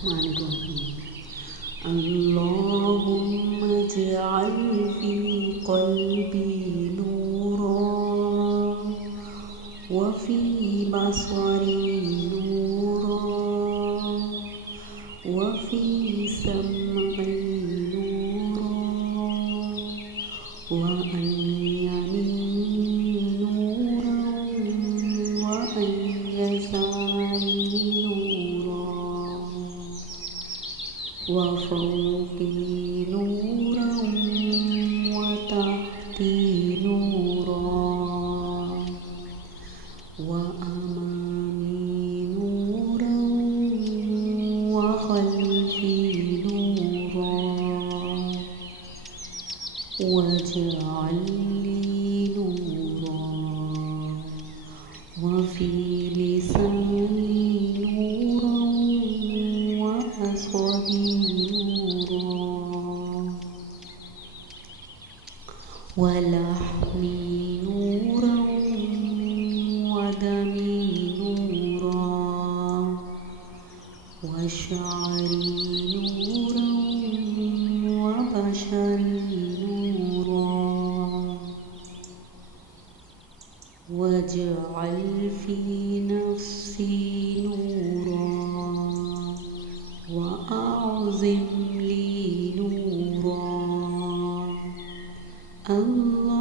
الرحمن الرحيم. اللهم اجعل في قلبي نورا وفي بصري نورا وفي سمعي نورا وعن يميني نورا وعن يساري نورا وفوقي نورا وتحتي نورا وأمامي نورا وخلفي نورا واجعل لي نورا وفي لساني نورا وأصابي نورا ولحمي نورا ودمي نورا وشعري نورا وبشري نورا واجعل في نفسي نورا وأعظم لي نورا. الله